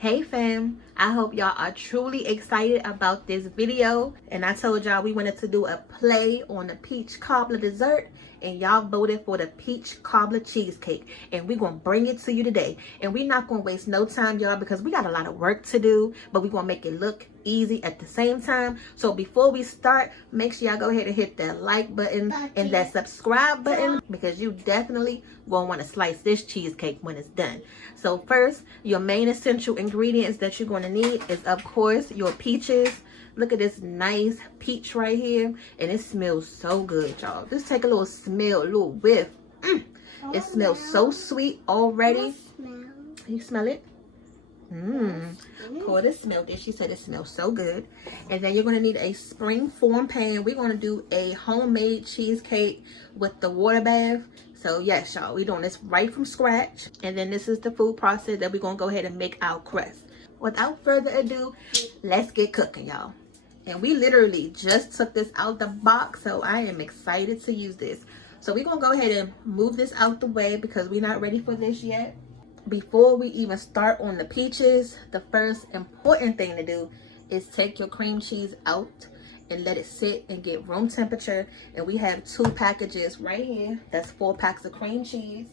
Hey fam, I hope y'all are truly excited about this video. And I told y'all we wanted to do a play on the peach cobbler dessert, and y'all voted for the peach cobbler cheesecake, and we're gonna bring it to you today. And we're not gonna waste no time, y'all, because we got a lot of work to do, but we're gonna make it look easy at the same time. So before we start, make sure y'all go ahead and hit that like button and that subscribe button, because you definitely gonna want to slice this cheesecake when it's done. So first, your main essential ingredients that you're going to need is, of course, your peaches. Look at this nice peach right here, and it smells so good, y'all. Just take a little smell, a little whiff. It smells so sweet already. You smell it? Porter smelled it. She said it smells so good. And then you're going to need a spring form pan. We're going to do a homemade cheesecake with the water bath. So yes, y'all, we're doing this right from scratch. And then this is the food process that we're going to go ahead and make our crust. Without further ado, let's get cooking, y'all. And we literally just took this out the box, so I am excited to use this. So we're going to go ahead and move this out the way because we're not ready for this yet. Before we even start on the peaches, the first important thing to do is take your cream cheese out and let it sit and get room temperature. And we have 2 packages right here. That's 4 packs of cream cheese.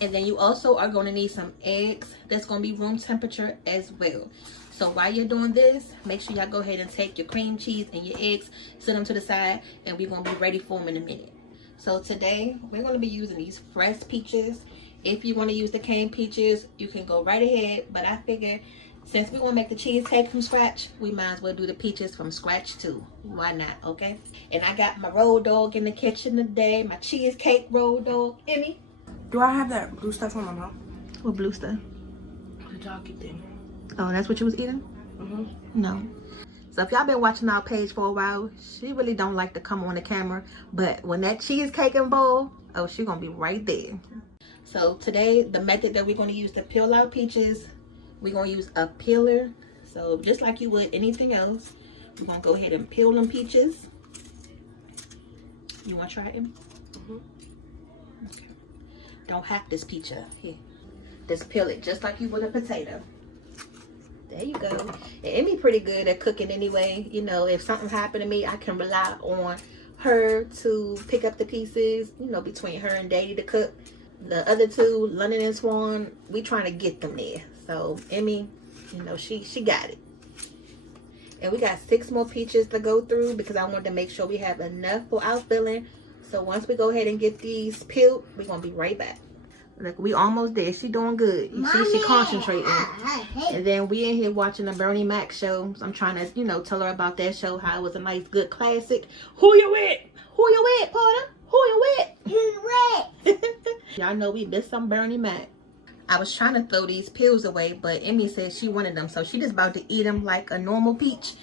And then you also are going to need some eggs. That's going to be room temperature as well. So while you're doing this, make sure y'all go ahead and take your cream cheese and your eggs, set them to the side, and we're going to be ready for them in a minute. So today, we're going to be using these fresh peaches. If you want to use the canned peaches, you can go right ahead. But I figure since we're going to make the cheesecake from scratch, we might as well do the peaches from scratch too. Why not, okay? And I got my road dog in the kitchen today. My cheesecake road dog. Emmy? Do I have that blue stuff on my mouth? What blue stuff? The doggy thing. Oh, that's what you was eating? No. So if y'all been watching our page for a while, she really don't like to come on the camera. But when that cheesecake and bowl, oh, she going to be right there. So today, the method that we're going to use to peel our peaches, we're going to use a peeler. So just like you would anything else, we're going to go ahead and peel them peaches. You want to try it? Okay. Don't hack this peach up. Here. Just peel it just like you would a potato. There you go. And Emmy pretty good at cooking anyway. You know, if something happened to me, I can rely on her to pick up the pieces, you know, between her and Daddy to cook. The other 2, London and Swan, we trying to get them there. So Emmy, you know, she got it. And we got 6 more peaches to go through because I wanted to make sure we have enough for our filling. So once we go ahead and get these peeled, we're gonna be right back. Look, we almost there. She doing good. You see, she concentrating. And then we in here watching the Bernie Mac show. So I'm trying to, you know, tell her about that show, how it was a nice, good classic. Who you with? Who you with, Porter? Who you with? Who you with? Y'all know we missed some Bernie Mac. I was trying to throw these peels away, but Emmy said she wanted them. So she just about to eat them like a normal peach.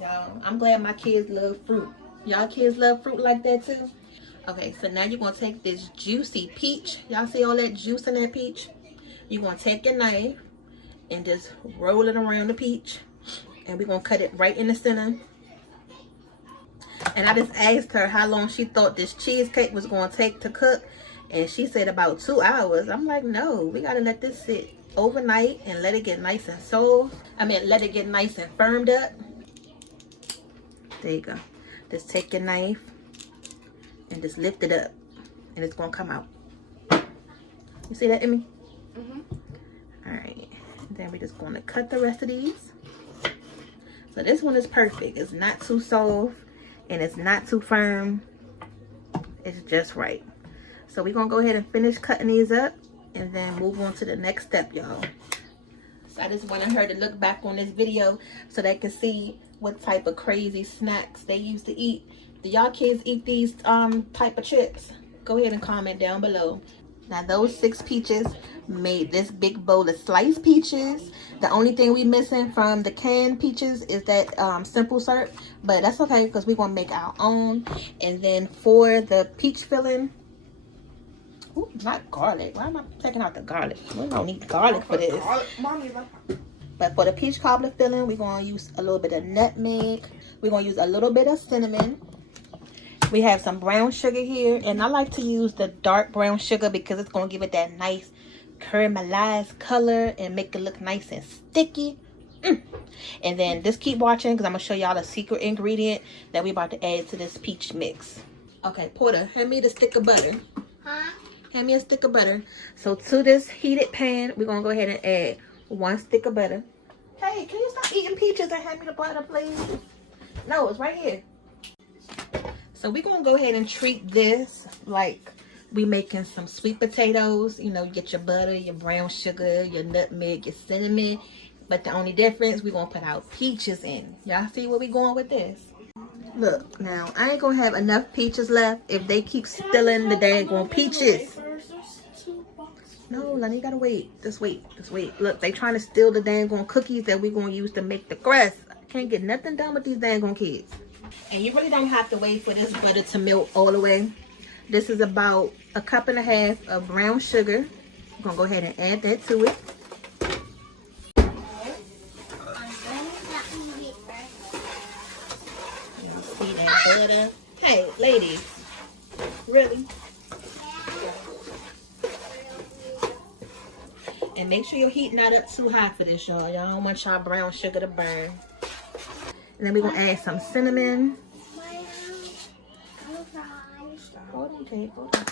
Y'all, I'm glad my kids love fruit. Y'all kids love fruit like that too? Okay, so now you're going to take this juicy peach. Y'all see all that juice in that peach? You're going to take your knife and just roll it around the peach. And we're going to cut it right in the center. And I just asked her how long she thought this cheesecake was going to take to cook. And she said about 2 hours. I'm like, no, we got to let this sit overnight and let it get nice and soft. Let it get nice and firmed up. There you go. Just take your knife and just lift it up, and it's gonna come out. You see that, Emmy? All right, then we're just gonna cut the rest of these. So this one is perfect. It's not too soft and it's not too firm. It's just right. So we're gonna go ahead and finish cutting these up and then move on to the next step, y'all. So I just wanted her to look back on this video so they can see what type of crazy snacks they used to eat. Do y'all kids eat these type of chips? Go ahead and comment down below. Now those 6 peaches made this big bowl of sliced peaches. The only thing we missing from the canned peaches is that simple syrup, but that's okay because we're gonna make our own. And then for the peach filling, ooh, not garlic. Why am I taking out the garlic? We don't need garlic for this. But for the peach cobbler filling, we're gonna use a little bit of nutmeg. We're gonna use a little bit of cinnamon. We have some brown sugar here, and I like to use the dark brown sugar because it's going to give it that nice caramelized color and make it look nice and sticky. And then just keep watching because I'm gonna show y'all a secret ingredient that we about to add to this peach mix. Okay, Porter, hand me the stick of butter. Huh? Hand me a stick of butter. So to this heated pan, we're gonna go ahead and add 1 stick of butter. Hey, can you stop eating peaches and hand me the butter, please? No, it's right here. So we're gonna go ahead and treat this like we making some sweet potatoes. You know, you get your butter, your brown sugar, your nutmeg, your cinnamon. But the only difference, we're gonna put our peaches in. Y'all see where we going with this? Look, now I ain't gonna have enough peaches left if they keep stealing the daggone peaches. No, Lenny, you gotta wait. Just wait. Look, they trying to steal the daggone cookies that we're gonna use to make the crust. I can't get nothing done with these daggone kids. And you really don't have to wait for this butter to melt all the way. This is about 1.5 cups of brown sugar. I'm gonna go ahead and add that to it. See that butter? Hey, ladies, really? And make sure your heat not up too high for this, y'all. Y'all don't want y'all brown sugar to burn. And then we're gonna add some cinnamon. Hold on, Kate. Hold on.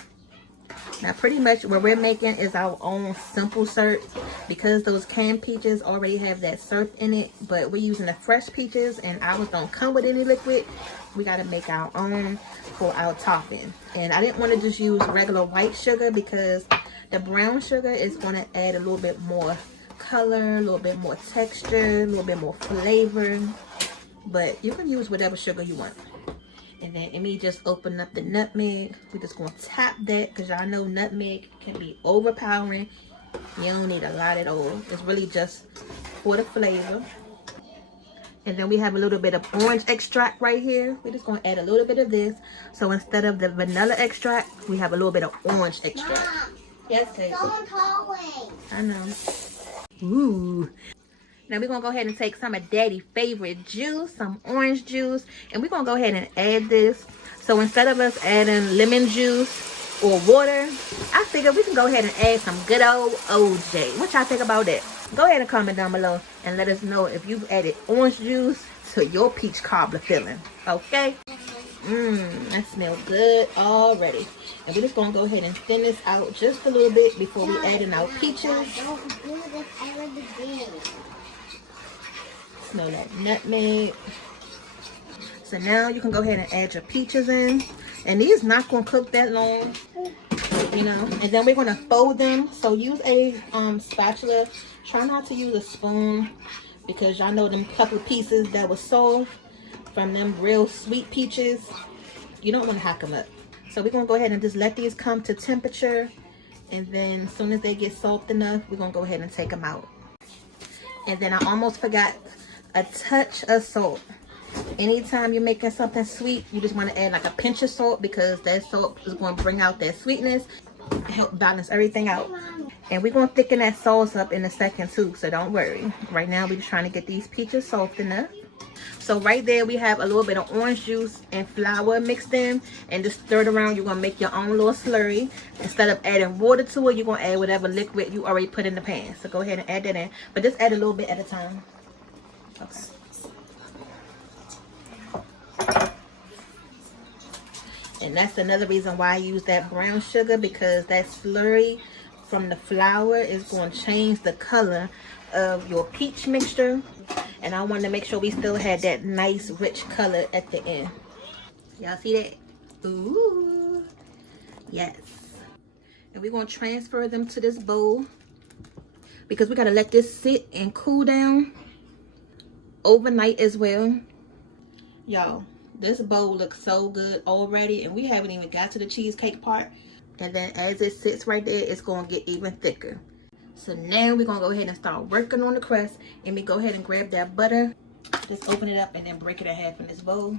Now, pretty much what we're making is our own simple syrup because those canned peaches already have that syrup in it. But we're using the fresh peaches, and ours don't come with any liquid. We got to make our own for our topping. And I didn't want to just use regular white sugar because the brown sugar is going to add a little bit more color, a little bit more texture, a little bit more flavor. But you can use whatever sugar you want. And then let me just open up the nutmeg. We're just going to tap that because y'all know nutmeg can be overpowering. You don't need a lot at all. It's really just for the flavor. And then we have a little bit of orange extract right here. We're just going to add a little bit of this. So instead of the vanilla extract, we have a little bit of orange extract. Mom, yes, Tate. someone's hallway. I know. Ooh. Now we're going to go ahead and take some of Daddy's favorite juice, some orange juice. And we're going to go ahead and add this. So instead of us adding lemon juice or water, I figured we can go ahead and add some good old OJ. What y'all think about that? Go ahead and comment down below and let us know if you've added orange juice to your peach cobbler filling. Okay? That smells good already. And we're just going to go ahead and thin this out just a little bit before we add in our peaches. Don't do this ever again. Smell that nutmeg. So now you can go ahead and add your peaches in. And these not going to cook that long, you know. And then we're going to fold them. So use a spatula. Try not to use a spoon because y'all know them couple pieces that were soft from them real sweet peaches. You don't want to hack them up. So we're going to go ahead and just let these come to temperature. And then as soon as they get soft enough, we're going to go ahead and take them out. And then I almost forgot a touch of salt. Anytime you're making something sweet, you just want to add like a pinch of salt because that salt is going to bring out that sweetness and help balance everything out. And we're going to thicken that sauce up in a second too, so don't worry. Right now we're just trying to get these peaches soft enough. So right there we have a little bit of orange juice and flour mixed in, and just stir it around. You're going to make your own little slurry. Instead of adding water to it, you're going to add whatever liquid you already put in the pan. So go ahead and add that in, but just add a little bit at a time. Okay. And that's another reason why I use that brown sugar, because that slurry from the flour is going to change the color of your peach mixture. And I want to make sure we still had that nice rich color at the end. Y'all see that? Ooh. Yes. And we're going to transfer them to this bowl because we got to let this sit and cool down overnight as well. Y'all, this bowl looks so good already, and we haven't even got to the cheesecake part. And then as it sits right there, it's going to get even thicker. So now we're going to go ahead and start working on the crust. And we go ahead and grab that butter, just open it up and then break it in half in this bowl.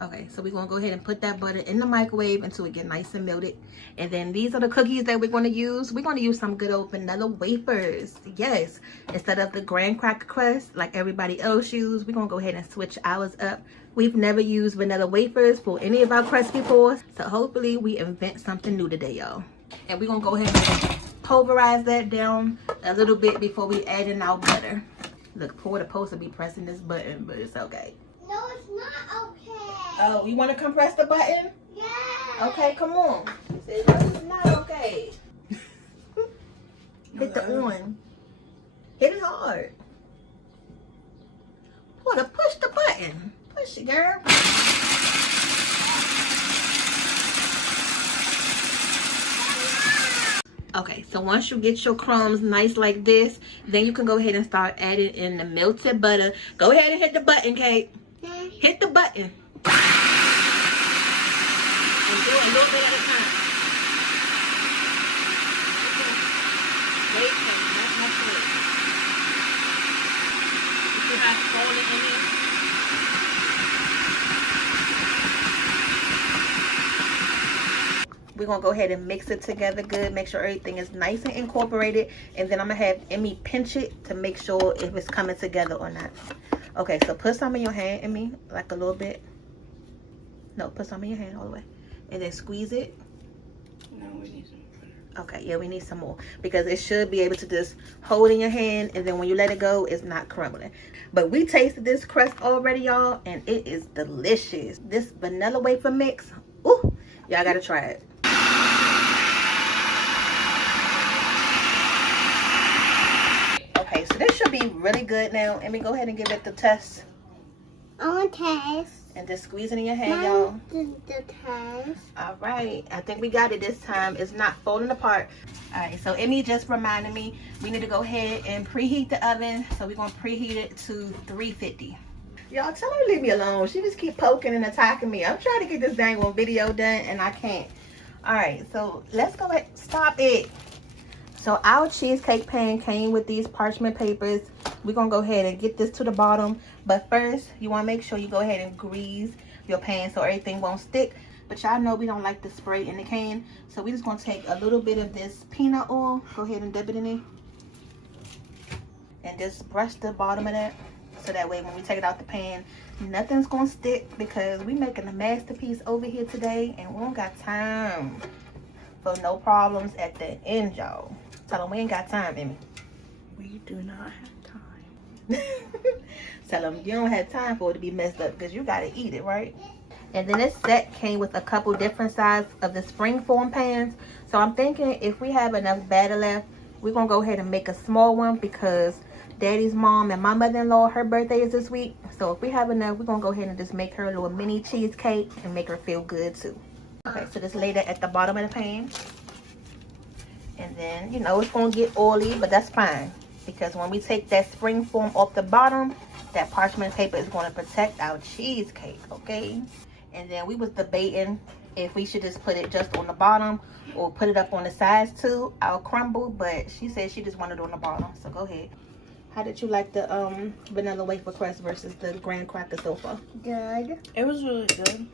Okay, so we're going to go ahead and put that butter in the microwave until it get nice and melted. And then these are the cookies that we're going to use. We're going to use some good old vanilla wafers. Yes, instead of the graham cracker crust like everybody else use, we're going to go ahead and switch ours up. We've never used vanilla wafers for any of our crusts before, so hopefully we invent something new today, y'all. And we're going to go ahead and pulverize that down a little bit before we add in our butter. Look, Porter supposed to be pressing this button, but it's okay. No, it's not okay. Oh, you want to compress the button? Yeah. Okay, come on. He said, no, it's not okay. Hit the on. Hit it hard. Porter, push the button. Push it, girl. Okay, so once you get your crumbs nice like this, then you can go ahead and start adding in the melted butter. Go ahead and hit the button, Kate. Hit the button. And do it a little bit at a time. Wait, that's not good. You see how it's falling in there? We're going to go ahead and mix it together good. Make sure everything is nice and incorporated. And then I'm going to have Emmy pinch it to make sure if it's coming together or not. Okay, so put some in your hand, Emmy, like a little bit. No, put some in your hand all the way. And then squeeze it. No, we need some butter. Okay, yeah, we need some more. Because it should be able to just hold in your hand. And then when you let it go, it's not crumbling. But we tasted this crust already, y'all. And it is delicious. This vanilla wafer mix. Ooh, y'all got to try it. Okay, so this should be really good now. And we go ahead and give it the test. I want to taste. And just squeeze it in your hand, y'all. The taste. All right, I think we got it this time. It's not falling apart. All right, so Emmy just reminded me we need to go ahead and preheat the oven. So we're gonna preheat it to 350. Y'all tell her to leave me alone. She just keep poking and attacking me. I'm trying to get this dang one video done and I can't. All right, so let's go ahead. Stop it. So our cheesecake pan came with these parchment papers. We're gonna go ahead and get this to the bottom. But first, you wanna make sure you go ahead and grease your pan so everything won't stick. But y'all know we don't like the spray in the can. So we're just gonna take a little bit of this peanut oil. Go ahead and dip it in there. And just brush the bottom of that. So that way when we take it out the pan, nothing's gonna stick because we making a masterpiece over here today. And we don't got time for no problems at the end, y'all. Tell them we ain't got time, Emmy. We do not have time. Tell them you don't have time for it to be messed up because you gotta eat it, right? And then this set came with a couple different sizes of the springform pans. So I'm thinking if we have enough batter left, we're gonna go ahead and make a small one because Daddy's mom and my mother-in-law, her birthday is this week. So if we have enough, we're gonna go ahead and just make her a little mini cheesecake and make her feel good too. Okay, so just lay that at the bottom of the pan. And then, you know, it's gonna get oily, but that's fine. Because when we take that spring form off the bottom, that parchment paper is gonna protect our cheesecake, okay? And then we was debating if we should just put it just on the bottom or put it up on the sides too, our crumble, but she said she just wanted it on the bottom, so go ahead. How did you like the vanilla wafer crust versus the graham cracker so far? Good. It was really good.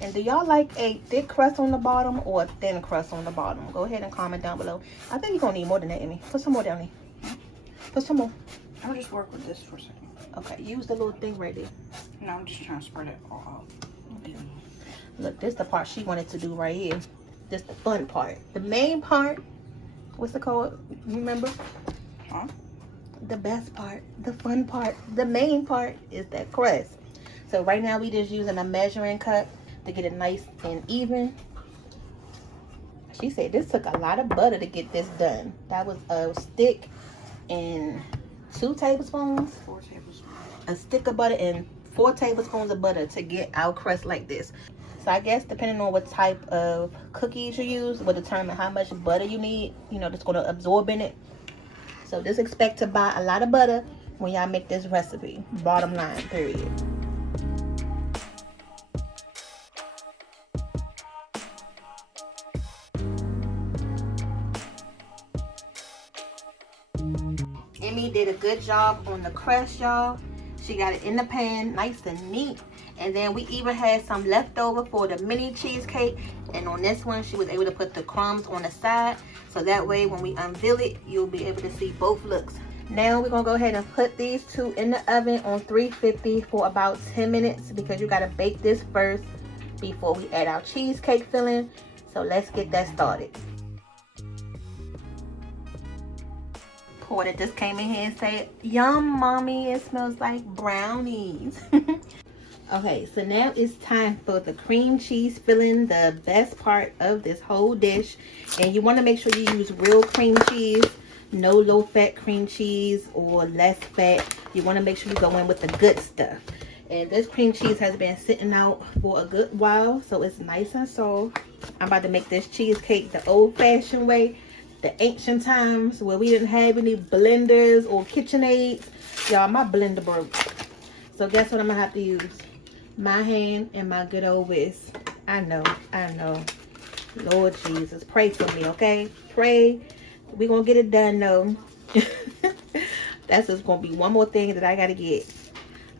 And do y'all like a thick crust on the bottom or a thin crust on the bottom? Go ahead and comment down below. I think you're gonna need more than that, Emmy. Put some more down there. Put some more. I'll just work with this for a second. Okay, use the little thing right there. No, I'm just trying to spread it all out. Look, this is the part she wanted to do right here. This the fun part. The main part, what's it called? You remember? Huh? The best part, the fun part, the main part is that crust. So right now we just using a measuring cup to get it nice and even. She said this took a lot of butter to get this done. That was a stick and 2 tablespoons. 4 tablespoons. A stick of butter and 4 tablespoons of butter to get our crust like this. So I guess depending on what type of cookies you use will determine how much butter you need, you know, that's going to absorb in it. So just expect to buy a lot of butter when y'all make this recipe. Bottom line, period. Emmy did a good job on the crust, y'all. She got it in the pan, nice and neat. And then we even had some leftover for the mini cheesecake. And on this one, she was able to put the crumbs on the side. So that way, when we unveil it, you'll be able to see both looks. Now we're gonna go ahead and put these 2 in the oven on 350 for about 10 minutes because you gotta bake this first before we add our cheesecake filling. So let's get that started. recorded just came in here and said, "Yum, mommy, it smells like brownies." Okay, so now it's time for the cream cheese filling, the best part of this whole dish. And you want to make sure you use real cream cheese, no low fat cream cheese or less fat. You want to make sure you go in with the good stuff. And this cream cheese has been sitting out for a good while, so it's nice and soft. I'm about to make this cheesecake the old-fashioned way, the ancient times where we didn't have any blenders or KitchenAids. Y'all, my blender broke. So guess what I'm gonna have to use? My hand and my good old whisk. I know. Lord Jesus, pray for me, okay? Pray. We're gonna get it done though. That's just gonna be one more thing that I gotta get.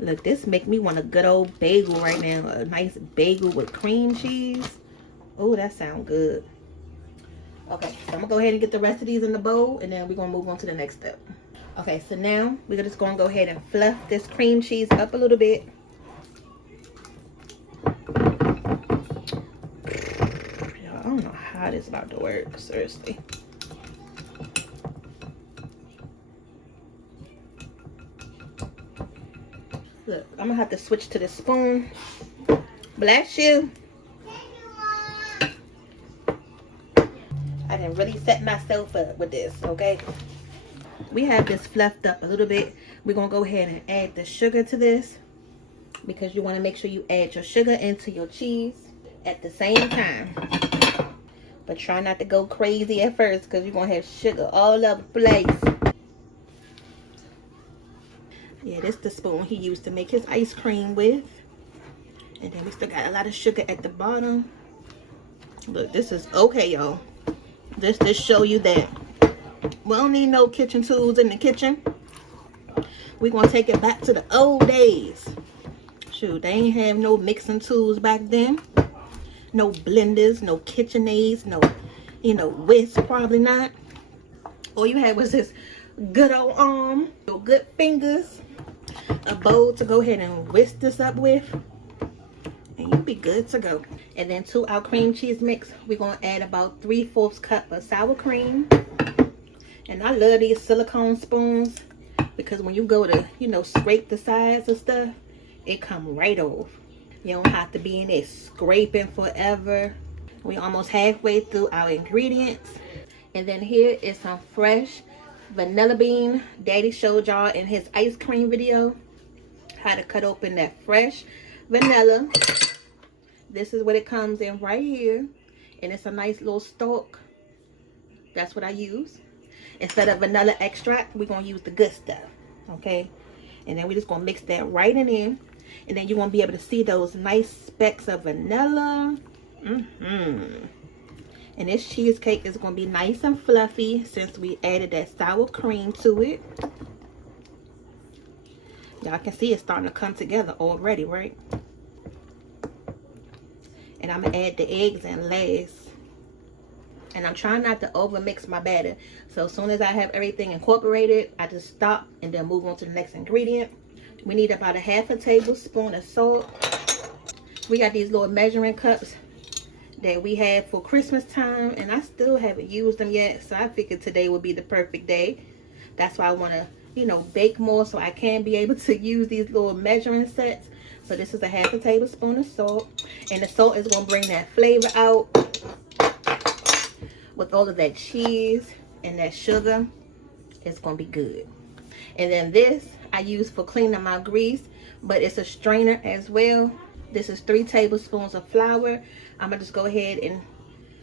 Look, this make me want a good old bagel right now. A nice bagel with cream cheese. Oh, that sounds good. Okay, so I'm gonna go ahead and get the rest of these in the bowl, and then we're gonna move on to the next step. Okay, so now we're just gonna go ahead and fluff this cream cheese up a little bit. I don't know how this is about to work, seriously. Look, I'm gonna have to switch to the spoon. Bless you. I didn't really set myself up with this, okay? We have this fluffed up a little bit. We're gonna go ahead and add the sugar to this, because you want to make sure you add your sugar into your cheese at the same time. But try not to go crazy at first, because you're gonna have sugar all over the place. Yeah, this is the spoon he used to make his ice cream with. And then we still got a lot of sugar at the bottom. Look, this is okay, y'all. This to show you that we don't need no kitchen tools in the kitchen. We're gonna take it back to the old days. Shoot, they ain't have no mixing tools back then. No blenders, no KitchenAids, no, whisk, probably not. All you had was this good old arm, your good fingers, a bowl to go ahead and whisk this up with, and you'll be good to go. And then to our cream cheese mix, we're gonna add about 3/4 cup of sour cream. And I love these silicone spoons, because when you go to, scrape the sides of stuff, it come right off. You don't have to be in there scraping forever. We almost halfway through our ingredients. And then here is some fresh vanilla bean. Daddy showed y'all in his ice cream video how to cut open that fresh vanilla. This is what it comes in right here. And it's a nice little stalk. That's what I use. Instead of vanilla extract, we're going to use the good stuff. Okay? And then we're just going to mix that right in there. And then you're going to be able to see those nice specks of vanilla. And this cheesecake is going to be nice and fluffy since we added that sour cream to it. Y'all can see it's starting to come together already, right? And I'm going to add the eggs in last. And I'm trying not to over mix my batter. So as soon as I have everything incorporated, I just stop and then move on to the next ingredient. We need about 1/2 tablespoon of salt. We got these little measuring cups that we had for Christmas time, and I still haven't used them yet. So I figured today would be the perfect day. That's why I want to, bake more, so I can be able to use these little measuring sets. So this is 1/2 tablespoon of salt, and the salt is going to bring that flavor out with all of that cheese and that sugar. It's going to be good. And then this I use for cleaning my grease, but it's a strainer as well. This is 3 tablespoons of flour. I'm gonna just go ahead and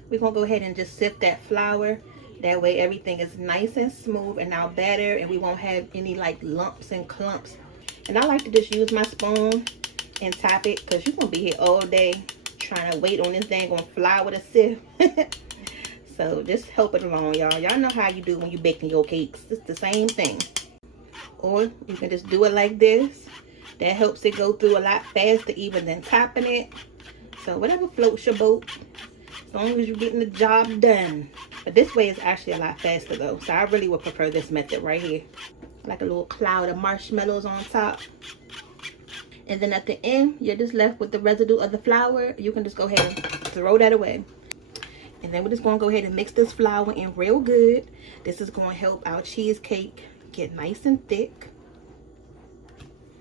we're gonna go ahead and just sift that flour. That way everything is nice and smooth in our batter, and we won't have any like lumps and clumps. And I like to just use my spoon and tap it, because you're gonna be here all day trying to wait on this dang on flour to sift. So just help it along, y'all. Y'all know how you do when you're baking your cakes. It's the same thing. Or you can just do it like this. That helps it go through a lot faster even than tapping it. So whatever floats your boat, as long as you're getting the job done. But this way is actually a lot faster though. So I really would prefer this method right here. Like a little cloud of marshmallows on top. And then at the end, you're just left with the residue of the flour. You can just go ahead and throw that away. And then we're just gonna go ahead and mix this flour in real good. This is gonna help our cheesecake get nice and thick.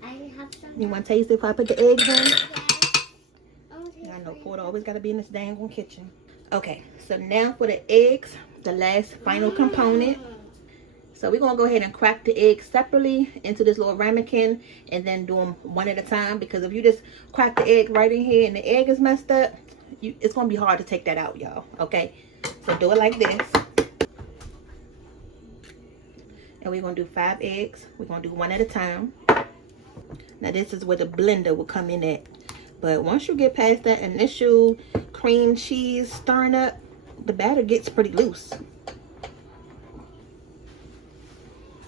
I have some. You wanna taste it if I put the eggs in? Yes. I know Porter always gotta be in this dang on kitchen. Okay, so now for the eggs, the last final component. So we're gonna go ahead and crack the eggs separately into this little ramekin and then do them one at a time, because if you just crack the egg right in here and the egg is messed up, it's gonna be hard to take that out, y'all. Okay, so do it like this. And we're gonna do 5 eggs. We're gonna do one at a time. Now this is where the blender will come in at. But once you get past that initial cream cheese stirring up, the batter gets pretty loose.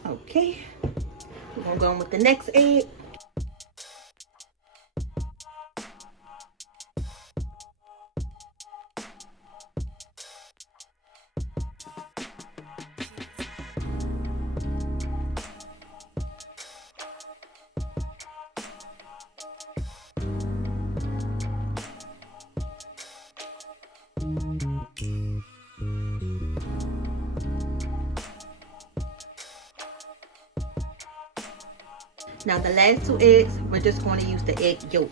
Okay, we're gonna go on with the next egg. Now the last 2 eggs, we're just going to use the egg yolk.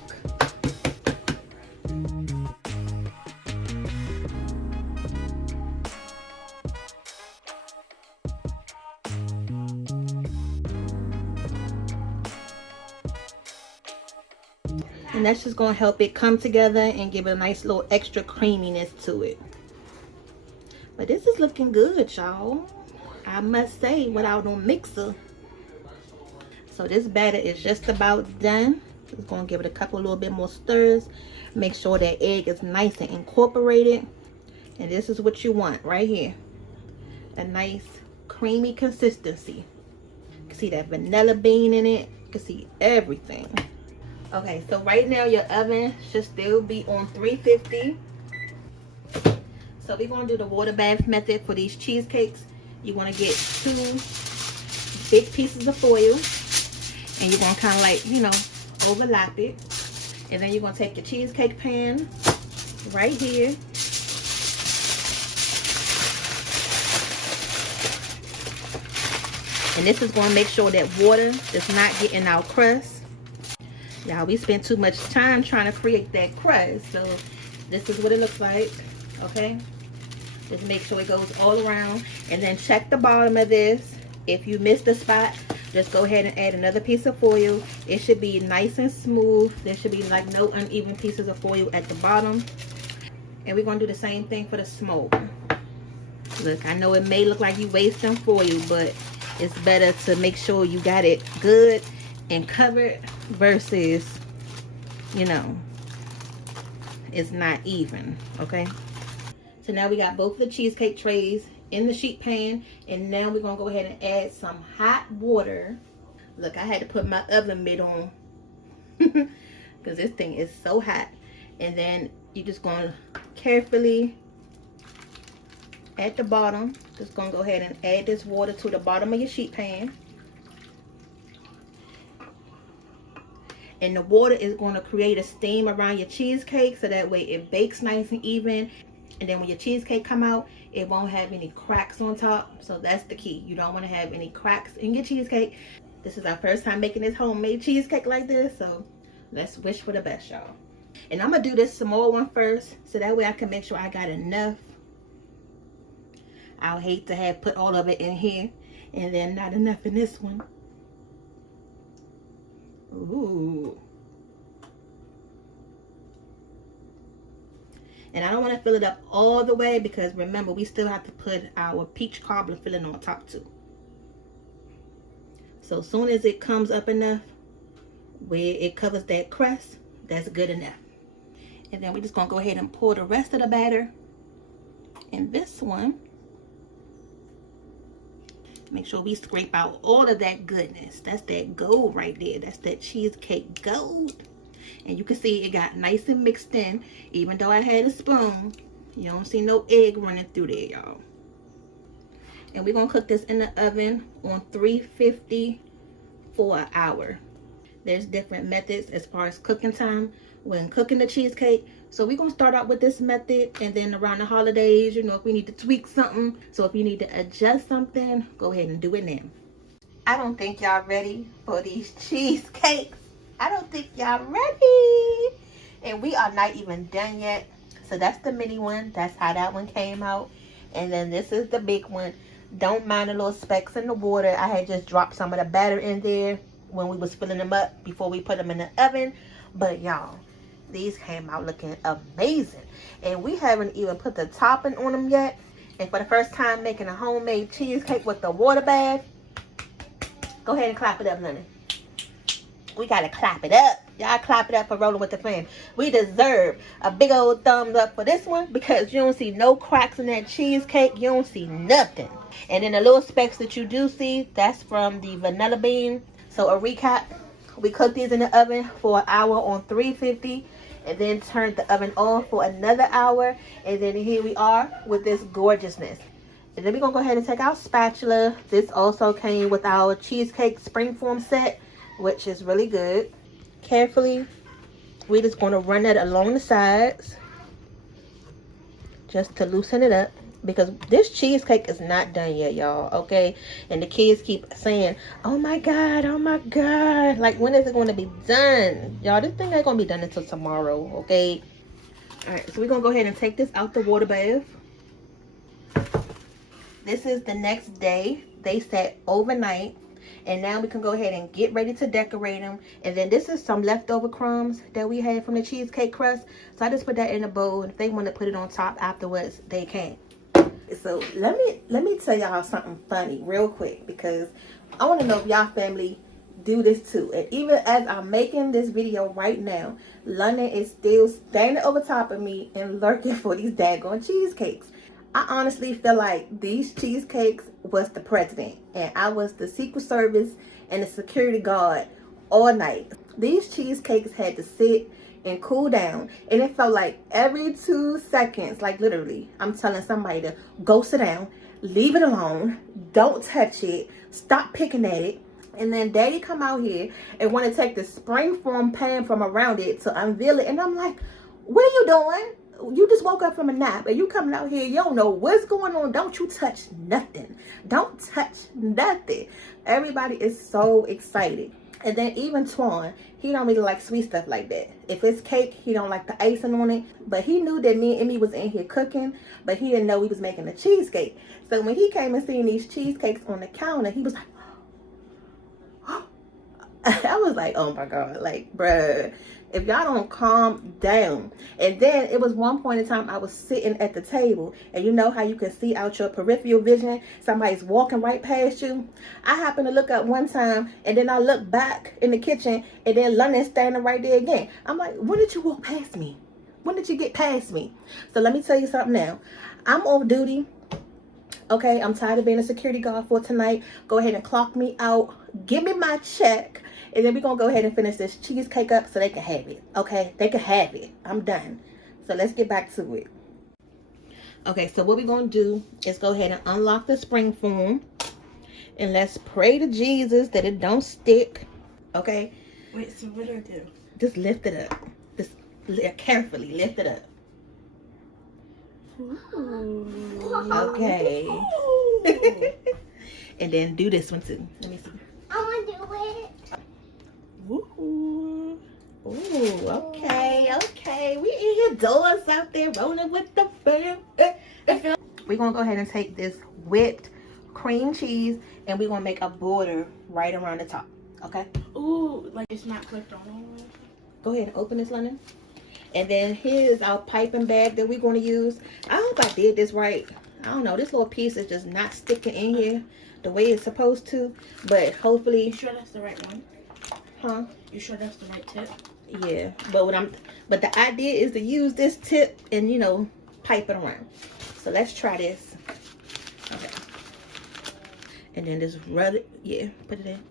And that's just going to help it come together and give it a nice little extra creaminess to it. But this is looking good, y'all. I must say, without no mixer. So this batter is just about done. Just going to give it a couple little bit more stirs. Make sure that egg is nice and incorporated. And this is what you want right here. A nice creamy consistency. You can see that vanilla bean in it. You can see everything. Okay, so right now your oven should still be on 350. So we're going to do the water bath method for these cheesecakes. You want to get 2 big pieces of foil. And you're going to kind of like, you know, overlap it. And then you're going to take your cheesecake pan right here. And this is going to make sure that water does not get in our crust. Y'all, we spent too much time trying to create that crust. So this is what it looks like. Okay. Just make sure it goes all around. And then check the bottom of this. If you missed a spot, just go ahead and add another piece of foil. It should be nice and smooth. There should be like no uneven pieces of foil at the bottom. And we're going to do the same thing for the smoke. Look, I know it may look like you wasting foil, but it's better to make sure you got it good and covered versus, you know, it's not even. Okay. So now we got both of the cheesecake trays in the sheet pan, and now we're gonna go ahead and add some hot water. Look, I had to put my oven mitt on because this thing is so hot. And then you're just gonna carefully at the bottom, just gonna go ahead and add this water to the bottom of your sheet pan. And the water is going to create a steam around your cheesecake, so that way it bakes nice and even. And then when your cheesecake come out, it won't have any cracks on top. So that's the key. You don't want to have any cracks in your cheesecake. This is our first time making this homemade cheesecake like this, so let's wish for the best, y'all. And I'm gonna do this small one first, so that way I can make sure I got enough. I'll hate to have put all of it in here and then not enough in this one. Ooh. And I don't want to fill it up all the way, because remember, we still have to put our peach cobbler filling on top too. So as soon as it comes up enough where it covers that crust, that's good enough. And then we're just going to go ahead and pour the rest of the batter in this one. Make sure we scrape out all of that goodness. That's that gold right there. That's that cheesecake gold. And you can see it got nice and mixed in. Even though I had a spoon, you don't see no egg running through there, y'all. And we're going to cook this in the oven on 350 for an hour. There's different methods as far as cooking time when cooking the cheesecake. So we're gonna start out with this method, and then around the holidays, you know, if we need to tweak something, so if you need to adjust something, go ahead and do it now. I don't think y'all ready for these cheesecakes. I don't think y'all ready. And we are not even done yet. So that's the mini one. That's how that one came out. And then this is the big one. Don't mind the little specks in the water. I had just dropped some of the batter in there when we was filling them up before we put them in the oven. But y'all, these came out looking amazing. And we haven't even put the topping on them yet. And for the first time making a homemade cheesecake with the water bath, go ahead and clap it up, Lenny. We gotta clap it up. Y'all clap it up for rolling with the Pham. We deserve a big old thumbs up for this one, because you don't see no cracks in that cheesecake. You don't see nothing. And then the little specks that you do see, that's from the vanilla bean. So a recap, we cooked these in the oven for an hour on 350, and then turned the oven on for another hour. And then here we are with this gorgeousness. And then we're gonna go ahead and take our spatula. This also came with our cheesecake springform set, which is really good. Carefully, we're just going to run that along the sides just to loosen it up, because this cheesecake is not done yet, y'all. Okay, and the kids keep saying, oh my god, like, when is it going to be done? Y'all, this thing ain't going to be done until tomorrow. Okay, all right, so we're going to go ahead and take this out the water bath. This is the next day. They sat overnight. And now we can go ahead and get ready to decorate them. And then this is some leftover crumbs that we had from the cheesecake crust. So I just put that in a bowl. And if they want to put it on top afterwards, they can. So let me tell y'all something funny real quick, because I want to know if y'all family do this too. And even as I'm making this video right now, London is still standing over top of me and lurking for these daggone cheesecakes. I honestly feel like these cheesecakes was the president, and I was the Secret Service and the security guard all night. These cheesecakes had to sit and cool down, and it felt like every 2 seconds, like literally, I'm telling somebody to go sit down, leave it alone, don't touch it, stop picking at it. And then daddy come out here and want to take the springform pan from around it to unveil it, and I'm like, what are you doing? You just woke up from a nap and you coming out here, you don't know what's going on. Don't you touch nothing. Don't touch nothing. Everybody is so excited. And then even Twan, he don't really like sweet stuff like that. If it's cake, he don't like the icing on it. But he knew that me and Emmy was in here cooking, but he didn't know we was making a cheesecake. So when he came and seen these cheesecakes on the counter, he was like, oh. I was like, oh my God, like, bruh, if y'all don't calm down. And then it was one point in time I was sitting at the table, and you know how you can see out your peripheral vision, somebody's walking right past you. I happened to look up one time, and then I looked back in the kitchen, and then London's standing right there again. I'm like, when did you walk past me? When did you get past me? So let me tell you something now. I'm off duty. Okay, I'm tired of being a security guard for tonight. Go ahead and clock me out. Give me my check. And then we're going to go ahead and finish this cheesecake up so they can have it. Okay, they can have it. I'm done. So let's get back to it. Okay, so what we're going to do is go ahead and unlock the springform. And let's pray to Jesus that it don't stick. Okay? Wait, so what do I do? Just lift it up. Just carefully lift it up. Ooh. Okay. And then do this one too. Let me see. I want to do it. Ooh. Ooh, okay. We in here doors out there rolling with the Pham. We're going to go ahead and take this whipped cream cheese, and we're going to make a border right around the top. Okay? Ooh, like it's not clipped on. Go ahead and open this, London. And then here's our piping bag that we're going to use. I hope I did this right. I don't know. This little piece is just not sticking in here the way it's supposed to. But hopefully... You sure that's the right one? Huh? You sure that's the right tip? Yeah. But the idea is to use this tip and, you know, pipe it around. So let's try this. Okay. And then just rub it. Yeah. Put it in.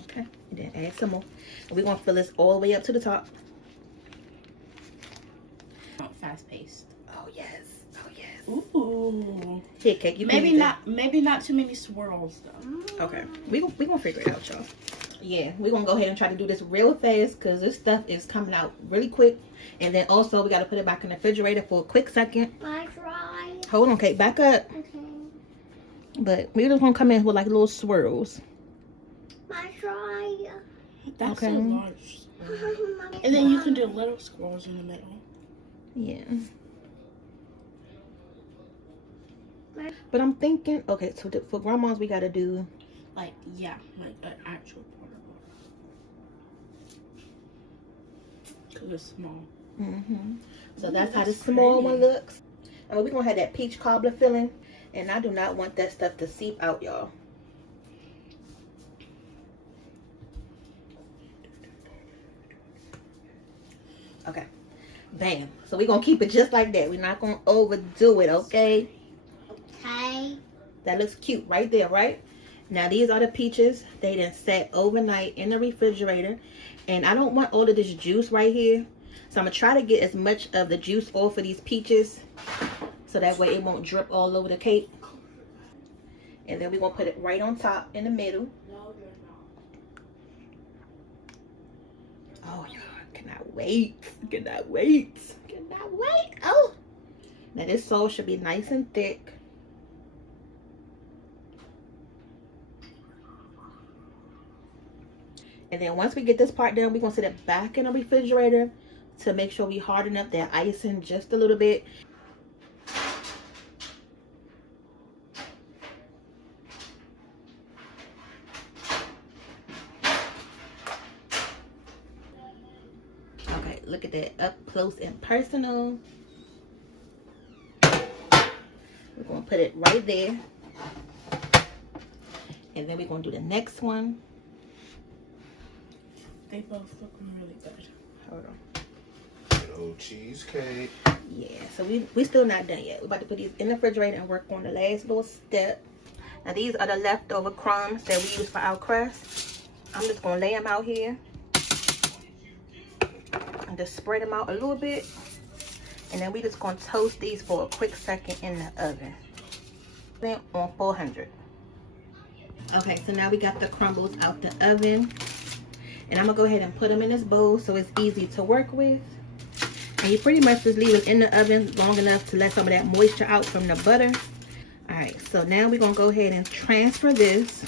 Okay. And then add some more. And we're going to fill this all the way up to the top. Fast paced. Oh, yes. Oh, yes. Ooh. Here, cake. You Maybe not. Maybe not too many swirls though. Okay. We gonna figure it out, y'all. Yeah, we're gonna go ahead and try to do this real fast because this stuff is coming out really quick. And then also we gotta put it back in the refrigerator for a quick second. I try. Hold on, Kate, back up. Okay. But we're just gonna come in with like little swirls. I try. That's Okay. a large. And then you can do little swirls in the middle. Yeah. But I'm thinking, okay, so for grandmas we gotta do Like like an actual portable. Cause it's small. So that's how the small one looks. We're gonna have that peach cobbler filling, and I do not want that stuff to seep out, y'all. Okay, bam. So we're gonna keep it just like that. We're not gonna overdo it, okay? Okay. That looks cute right there, right? Now these are the peaches. They done sat overnight in the refrigerator, and I don't want all of this juice right here, so I'm gonna try to get as much of the juice off of these peaches so that way it won't drip all over the cake. And then we're gonna put it right on top in the middle. Oh y'all, cannot wait. Cannot wait. Cannot wait. Oh, now this sauce should be nice and thick. And then once we get this part done, we're gonna sit it back in the refrigerator to make sure we harden up that icing just a little bit. Okay, look at that up close and personal. We're gonna put it right there. And then we're gonna do the next one. They both look really good. Hold on. Little cheesecake. Yeah, so we still not done yet. We're about to put these in the refrigerator and work on the last little step. Now these are the leftover crumbs that we use for our crust. I'm just gonna lay them out here and just spread them out a little bit, and then we just gonna toast these for a quick second in the oven. Then on 400. Okay, so now we got the crumbles out the oven, and I'm gonna go ahead and put them in this bowl so it's easy to work with. And you pretty much just leave it in the oven long enough to let some of that moisture out from the butter. All right, so now we're gonna go ahead and transfer this.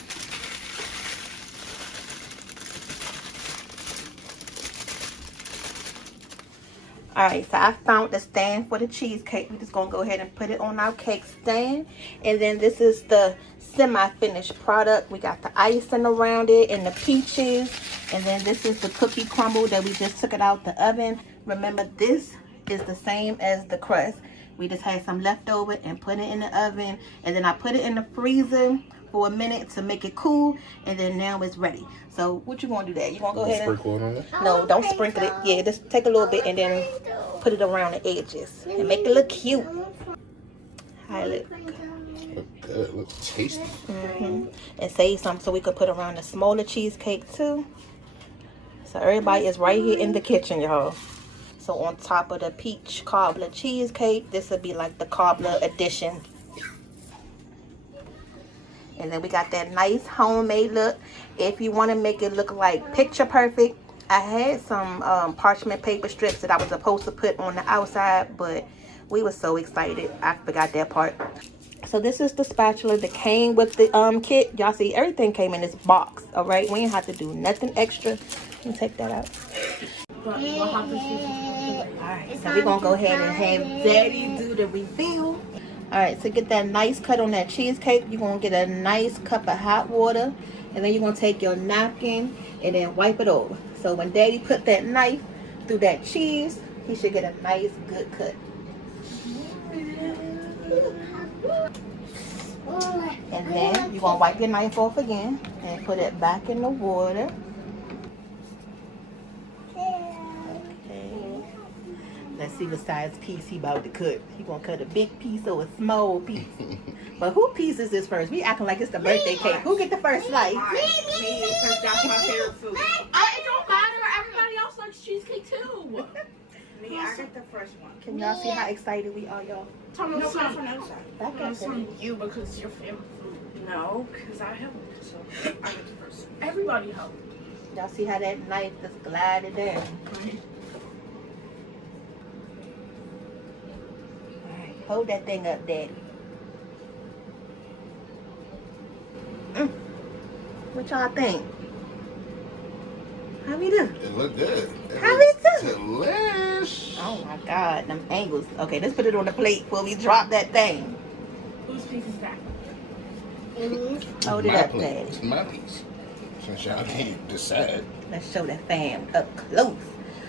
All right, so I found the stand for the cheesecake. We're just gonna go ahead and put it on our cake stand. And then this is the semi-finished product. We got the icing around it and the peaches. And then this is the cookie crumble that we just took it out the oven. Remember, this is the same as the crust. We just had some leftover and put it in the oven. And then I put it in the freezer for a minute to make it cool. And then now it's ready. So what you gonna do there? You gonna go ahead and... Sprinkle it on it? No, don't sprinkle it. Yeah, just take a little bit and then put it around the edges. And make it look cute. How it look? Look good. Look tasty. And save some so we could put around the smaller cheesecake too. So everybody is right here in the kitchen, y'all. So on top of the peach cobbler cheesecake, this would be like the cobbler edition. And then we got that nice homemade look. If you want to make it look like picture perfect, I had some parchment paper strips that I was supposed to put on the outside, but we were so excited I forgot that part. So this is the spatula that came with the kit. Y'all see everything came in this box. All right, we didn't have to do nothing extra. Let me take that out. But we'll have to see. Alright, so we're gonna go ahead and have Daddy do the reveal. Alright, so get that nice cut on that cheesecake. You're gonna get a nice cup of hot water, and then you're gonna take your napkin and then wipe it over. So when Daddy put that knife through that cheese, he should get a nice good cut. And then you're gonna wipe your knife off again and put it back in the water. Let's see what size piece he about to cut. He gonna cut a big piece or a small piece. But who piece is this first? We acting like it's the birthday cake. Who get the first slice? Me, because that's my favorite food. It don't matter. Everybody else likes cheesecake too. Me. Okay, I got the first one. Can y'all see how excited we are, y'all? No, come from the other side. Back No, up it's there. from you because it's your family food. No, because I helped. So I get the first. Everybody helped. Y'all see how that knife just glided down? Alright, hold that thing up, Daddy. What y'all think? How we do? It look good. How we do? Delish. Oh my God, them angles. Okay, let's put it on the plate before we drop that thing. Whose piece is that? Hold it My up, plate. Daddy. It's my piece. Since y'all can't decide. Let's show that fam up close.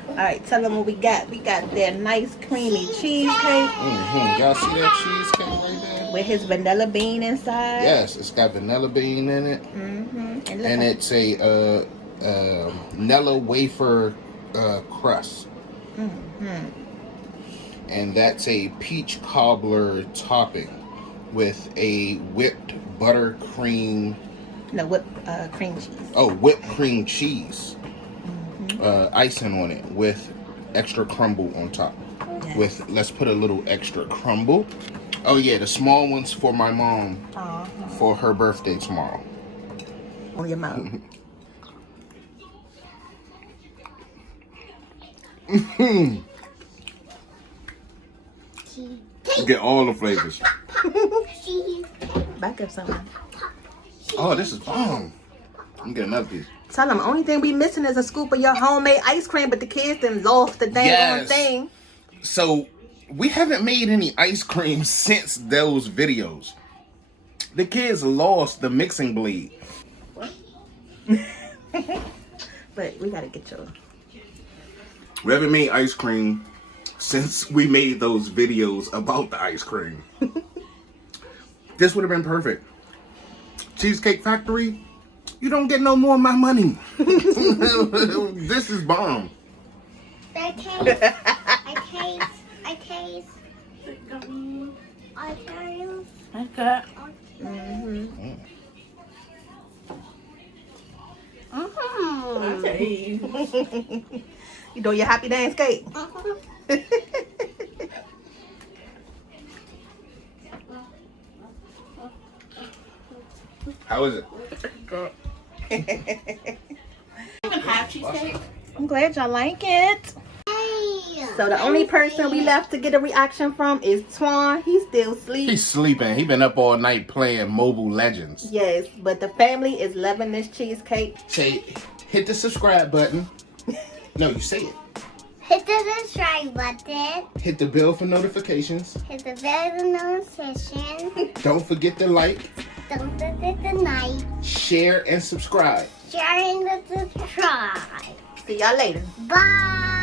Alright, tell them what we got. We got that nice creamy cheesecake Y'all see that cheesecake right there? with his vanilla bean inside. Yes, it's got vanilla bean in it. And it's a Nella wafer crust. And that's a peach cobbler topping with a whipped buttercream. No, whipped cream cheese. Oh, whipped cream cheese. Icing on it with extra crumble on top. Yes. With, let's put a little extra crumble. Oh yeah, the small ones for my mom for her birthday tomorrow. On your mouth. Get all the flavors. Back up something. Oh, this is bomb. I'm getting another piece. Tell them, only thing we missing is a scoop of your homemade ice cream, but the kids done lost the dang Yes. thing. So we haven't made any ice cream since those videos. The kids lost the mixing blade. But we gotta get your... We haven't made ice cream since we made those videos about the ice cream. This would have been perfect. Cheesecake Factory, you don't get no more of my money. This is bomb. I taste. Like that. Okay. You doing your happy dance cake? How is it? Even half cheesecake. I'm glad y'all like it. So the only person we left to get a reaction from is Twan. He's still asleep. He's sleeping. He been up all night playing Mobile Legends. Yes, but the family is loving this cheesecake. Say, hit the subscribe button. No, you say it. Hit the subscribe button. Hit the bell for notifications. Hit the bell notification. Don't forget to like, Don't forget the like, share, and subscribe. share, and subscribe. See y'all later. Bye.